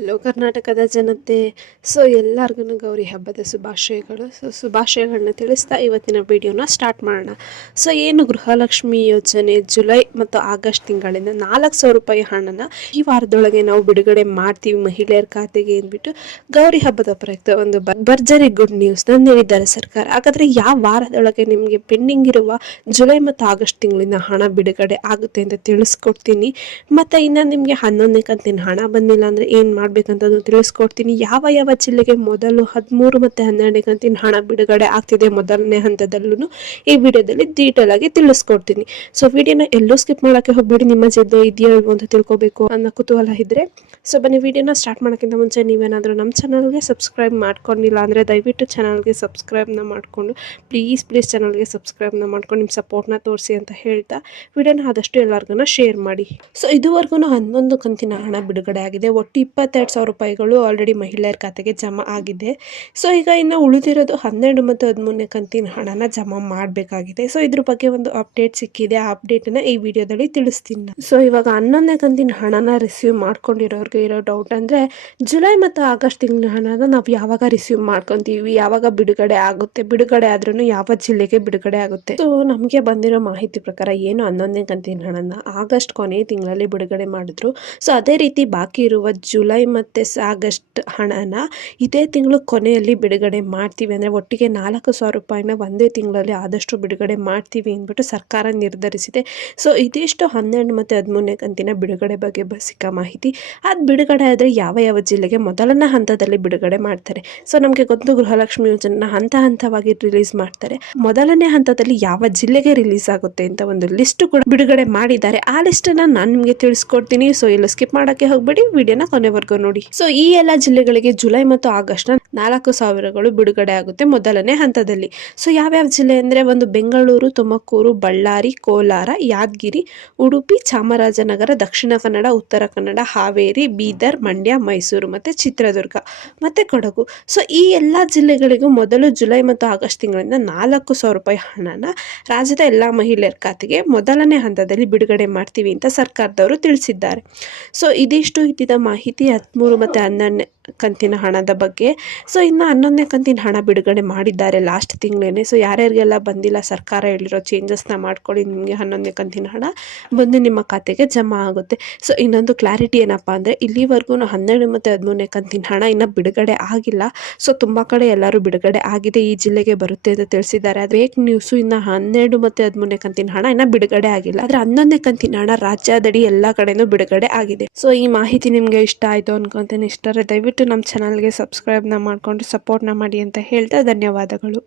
Hello ಕರ್ನಾಟಕದ ಜನತೆ. ಎಲ್ಲರಿಗೂ ಗೌರಿ ಹಬ್ಬದ ಶುಭಾಶಯಗಳು. ಶುಭಾಶಯಗಳನ್ನ ತಿಳಿಸ್ತಾ ಇವತ್ತಿನ ವಿಡಿಯೋನ ಸ್ಟಾರ್ಟ್ ಮಾಡೋಣ. ಏನು ಗೃಹಲಕ್ಷ್ಮಿ ಯೋಜನೆ ಜುಲೈ ಮತ್ತು ಆಗಸ್ಟ್ ತಿಂಗಳಿಂದ 4,000 ರೂಪಾಯಿ ಹಣನ ಈ ವಾರದೊಳಗೆ ನಾವು ಬಿಡುಗಡೆ ಮಾಡ್ತೀವಿ ಮಹಿಳೆಯರ ಖಾತೆಗೆ ಅಂದ್ಬಿಟ್ಟು ಗೌರಿ ಹಬ್ಬದ ಪ್ರಯುಕ್ತ ಒಂದು ಭರ್ಜರಿ ಗುಡ್ ನ್ಯೂಸ್ನ ನೀಡಿದ್ದಾರೆ ಸರ್ಕಾರ. ಹಾಗಾದ್ರೆ ಯಾವ ವಾರದೊಳಗೆ ನಿಮಗೆ ಪೆಂಡಿಂಗ್ ಇರುವ ಜುಲೈ ಮತ್ತು ಆಗಸ್ಟ್ ತಿಂಗಳಿಂದ ಹಣ ಬಿಡುಗಡೆ ಆಗುತ್ತೆ ಅಂತ ತಿಳಿಸ್ಕೊಡ್ತೀನಿ. ಮತ್ತು ಇನ್ನು ನಿಮಗೆ 11ನೇ ಕಂತಿನ ಹಣ ಬಂದಿಲ್ಲ ಅಂದರೆ ಏನು ಮಾಡಬೇಕಂತ ತಿಳಿಸ್ಕೊಡ್ತೀನಿ. ಯಾವ ಜಿಲ್ಲೆಗೆ ಮೊದಲು 13 ಮತ್ತು 12ನೇ ಕಂತಿನ ಹಣ ಬಿಡುಗಡೆ ಆಗ್ತಿದೆ ಮೊದಲನೇ ಹಂತದಲ್ಲೂ ಈ ವಿಡಿಯೋದಲ್ಲಿ ಡೀಟೇಲ್ ಆಗಿ ತಿಳಿಸ್ಕೊಡ್ತೀನಿ. ವಿಡಿಯೋನ ಎಲ್ಲೂ ಸ್ಕಿಪ್ ಮಾಡೋಕ್ಕೆ ಹೋಗ್ಬೇಡಿ. ನಿಮ್ಮ ಜಿಲ್ಲೆ ಇದೆಯಾ ಅಂತ ತಿಳ್ಕೊಬೇಕು ಅನ್ನೋ ಕುತೂಹಲ ಇದ್ದರೆ ಬನ್ನಿ. ವಿಡಿಯೋನ ಸ್ಟಾರ್ಟ್ ಮಾಡೋಕ್ಕಿಂತ ಮುಂಚೆ ನೀವೇನಾದರೂ ನಮ್ಮ ಚಾನಲ್ಗೆ ಸಬ್ಸ್ಕ್ರೈಬ್ ಮಾಡ್ಕೊಂಡಿಲ್ಲ ಅಂದರೆ ದಯವಿಟ್ಟು ಚಾನಲ್ಗೆ ಸಬ್ಸ್ಕ್ರೈಬ್ನ ಮಾಡಿಕೊಂಡು ಪ್ಲೀಸ್ ಚಾನಲ್ಗೆ ಸಬ್ಸ್ಕ್ರೈಬ್ನ ಮಾಡ್ಕೊಂಡು ನಿಮ್ಮ ಸಪೋರ್ಟ್ನ ತೋರಿಸಿ ಅಂತ ಹೇಳ್ತಾ ವಿಡಿಯೋನ ಆದಷ್ಟು ಎಲ್ಲರಿಗೂ ಶೇರ್ ಮಾಡಿ. ಇದುವರೆಗೂ 11 ಕಂತಿನ ಹಣ ಬಿಡುಗಡೆ ಆಗಿದೆ. ಒಟ್ಟು 22,000 ರೂಪಾಯಿಗಳು ಆಲ್ರೆಡಿ ಮಹಿಳೆಯರ ಖಾತೆಗೆ ಜಮಾ ಆಗಿದೆ. ಈಗ ಇನ್ನು ಉಳಿದಿರೋದು 12 ಮತ್ತು 13ನೇ ಕಂತಿನ ಹಣನ ಜಮಾ ಮಾಡಬೇಕಾಗಿದೆ. ಇದ್ರ ಬಗ್ಗೆ ಒಂದು ಅಪ್ಡೇಟ್ ಸಿಕ್ಕಿದೆ. ಆ ಅಪ್ಡೇಟನ್ನು ಈ ವಿಡಿಯೋದಲ್ಲಿ ತಿಳಿಸ್ತೀನಿ. ಇವಾಗ 11ನೇ ಕಂತಿನ ಹಣನ ರಿಸೀವ್ ಮಾಡ್ಕೊಂಡಿರೋರಿಗೆ ಇರೋ ಡೌಟ್ ಅಂದರೆ ಜುಲೈ ಮತ್ತು ಆಗಸ್ಟ್ ತಿಂಗಳ ಹಣನ ನಾವು ಯಾವಾಗ ರಿಸೀವ್ ಮಾಡ್ಕೊತೀವಿ, ಯಾವಾಗ ಬಿಡುಗಡೆ ಆಗುತ್ತೆ, ಬಿಡುಗಡೆ ಆದ್ರೂ ಯಾವ ಜಿಲ್ಲೆಗೆ ಬಿಡುಗಡೆ ಆಗುತ್ತೆ. ನಮಗೆ ಬಂದಿರೋ ಮಾಹಿತಿ ಪ್ರಕಾರ ಏನು 11ನೇ ಕಂತಿನ ಹಣನ ಆಗಸ್ಟ್ ಕೊನೆ ತಿಂಗಳಲ್ಲಿ ಬಿಡುಗಡೆ ಮಾಡಿದ್ರು. ಅದೇ ರೀತಿ ಬಾಕಿ ಇರುವ ಜುಲೈ ಮತ್ತು ಆಗಸ್ಟ್ ಹಣನ ಇದೇ ತಿಂಗಳು ಕೊನೆಯಲ್ಲಿ ಬಿಡುಗಡೆ ಮಾಡ್ತೀವಿ. ಅಂದರೆ ಒಟ್ಟಿಗೆ 4,000 ರೂಪಾಯಿನ ಒಂದೇ ತಿಂಗಳಲ್ಲಿ ಆದಷ್ಟು ಬಿಡುಗಡೆ ಮಾಡ್ತೀವಿ ಅಂದ್ಬಿಟ್ಟು ಸರ್ಕಾರ ನಿರ್ಧರಿಸಿದೆ. ಇದಿಷ್ಟು 12 ಮತ್ತು 13ನೇ ಕಂತಿನ ಬಿಡುಗಡೆ ಬಗ್ಗೆ ಸಿಕ್ಕ ಮಾಹಿತಿ. ಅದು ಬಿಡುಗಡೆ ಆದರೆ ಯಾವ ಜಿಲ್ಲೆಗೆ ಮೊದಲನೇ ಹಂತದಲ್ಲಿ ಬಿಡುಗಡೆ ಮಾಡ್ತಾರೆ. ನಮಗೆ ಗೊತ್ತು ಗೃಹಲಕ್ಷ್ಮಿ ಯೋಜನೆನ ಹಂತವಾಗಿ ರಿಲೀಸ್ ಮಾಡ್ತಾರೆ. ಮೊದಲನೇ ಹಂತದಲ್ಲಿ ಯಾವ ಜಿಲ್ಲೆಗೆ ರಿಲೀಸ್ ಆಗುತ್ತೆ ಅಂತ ಒಂದು ಲಿಸ್ಟ್ ಕೂಡ ಬಿಡುಗಡೆ ಮಾಡಿದ್ದಾರೆ. ಆ ಲಿಸ್ಟನ್ನು ನಾನು ನಿಮಗೆ ತಿಳಿಸ್ಕೊಡ್ತೀನಿ. ಎಲ್ಲ ಸ್ಕಿಪ್ ಮಾಡೋಕ್ಕೆ ಹೋಗ್ಬೇಡಿ, ವಿಡಿಯೋನ ಕೊನೆವರೆಗೂ ನೋಡಿ. ಈ ಎಲ್ಲ ಜಿಲ್ಲೆಗಳಿಗೆ ಜುಲೈ ಮತ್ತು ಆಗಸ್ಟ್ 4,000ಗಳು ಬಿಡುಗಡೆ ಆಗುತ್ತೆ ಮೊದಲನೇ ಹಂತದಲ್ಲಿ. ಯಾವ್ಯಾವ ಜಿಲ್ಲೆ ಅಂದರೆ ಒಂದು ಬೆಂಗಳೂರು, ತುಮಕೂರು, ಬಳ್ಳಾರಿ, ಕೋಲಾರ, ಯಾದಗಿರಿ, ಉಡುಪಿ, ಚಾಮರಾಜನಗರ, ದಕ್ಷಿಣ ಕನ್ನಡ, ಉತ್ತರ ಕನ್ನಡ, ಹಾವೇರಿ, ಬೀದರ್, ಮಂಡ್ಯ, ಮೈಸೂರು ಮತ್ತು ಚಿತ್ರದುರ್ಗ ಮತ್ತು ಕೊಡಗು. ಈ ಎಲ್ಲ ಜಿಲ್ಲೆಗಳಿಗೂ ಮೊದಲು ಜುಲೈ ಮತ್ತು ಆಗಸ್ಟ್ ತಿಂಗಳಿಂದ 4,000 ರೂಪಾಯಿ ಹಣನ ರಾಜ್ಯದ ಎಲ್ಲ ಮಹಿಳೆಯರ ಖಾತೆಗೆ ಮೊದಲನೇ ಹಂತದಲ್ಲಿ ಬಿಡುಗಡೆ ಮಾಡ್ತೀವಿ ಅಂತ ಸರ್ಕಾರದವರು ತಿಳಿಸಿದ್ದಾರೆ. ಇದಿಷ್ಟು ಇದ್ದಿದ್ದ ಮಾಹಿತಿ 13 ಮತ್ತು 12ನೇ ಕಂತಿನ ಹಣದ ಬಗ್ಗೆ. ಇನ್ನು 11ನೇ ಕಂತಿನ ಹಣ ಬಿಡುಗಡೆ ಮಾಡಿದ್ದಾರೆ ಲಾಸ್ಟ್ ತಿಂಗಳೇ. ಯಾರ್ಯಾರಿಗೆಲ್ಲ ಬಂದಿಲ್ಲ ಸರ್ಕಾರ ಹೇಳಿರೋ ಚೇಂಜಸ್ನ ಮಾಡ್ಕೊಳ್ಳಿ, ನಿಮಗೆ 11ನೇ ಕಂತಿನ ಹಣ ಬಂದು ನಿಮ್ಮ ಖಾತೆಗೆ ಜಮಾ ಆಗುತ್ತೆ. ಇನ್ನೊಂದು ಕ್ಲಾರಿಟಿ ಏನಪ್ಪ ಅಂದರೆ ಇಲ್ಲಿವರೆಗೂ 12 ಮತ್ತು 13ನೇ ಕಂತಿನ ಹಣ ಇನ್ನು ಬಿಡುಗಡೆ ಆಗಿಲ್ಲ. ತುಂಬ ಕಡೆ ಎಲ್ಲರೂ ಬಿಡುಗಡೆ ಆಗಿದೆ, ಈ ಜಿಲ್ಲೆಗೆ ಬರುತ್ತೆ ಅಂತ ತಿಳಿಸಿದ್ದಾರೆ. ಅದು ಫೇಕ್ ನ್ಯೂಸು. ಇನ್ನು 12 ಮತ್ತು 13ನೇ ಕಂತಿನ ಹಣ ಇನ್ನು ಬಿಡುಗಡೆ ಆಗಿಲ್ಲ. ಆದರೆ 11ನೇ ಕಂತಿನ ಹಣ ರಾಜ್ಯದಡಿ ಎಲ್ಲ ಕಡೆನೂ ಬಿಡುಗಡೆ ಆಗಿದೆ. ಈ ಮಾಹಿತಿ ನಿಮಗೆ ಇಷ್ಟ ಆಯಿತು ಅನ್ಕೊಂತೀನಿ. ಇಷ್ಟರೇ ದಯವಿಟ್ಟು ನಮ್ಮ ಚಾನಲ್ಗೆ ಸಬ್ಸ್ಕ್ರೈಬ್ನ ಮಾಡಿಕೊಂಡು ಸಪೋರ್ಟ್ನ ಮಾಡಿ ಅಂತ ಹೇಳ್ತಾ ಧನ್ಯವಾದಗಳು.